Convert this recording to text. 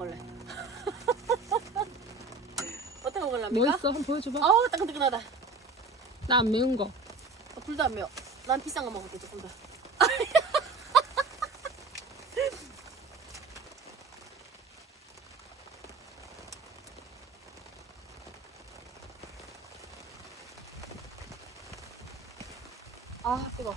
먹을래? 어떤 거 뭐 먹을랍니까? 있어? 한번 보여줘봐. 어우 따끈따끈하다. 나 안 매운 거. 둘 다 안 매워. 난 비싼 거 먹을게 조금 더. 아 뜨거.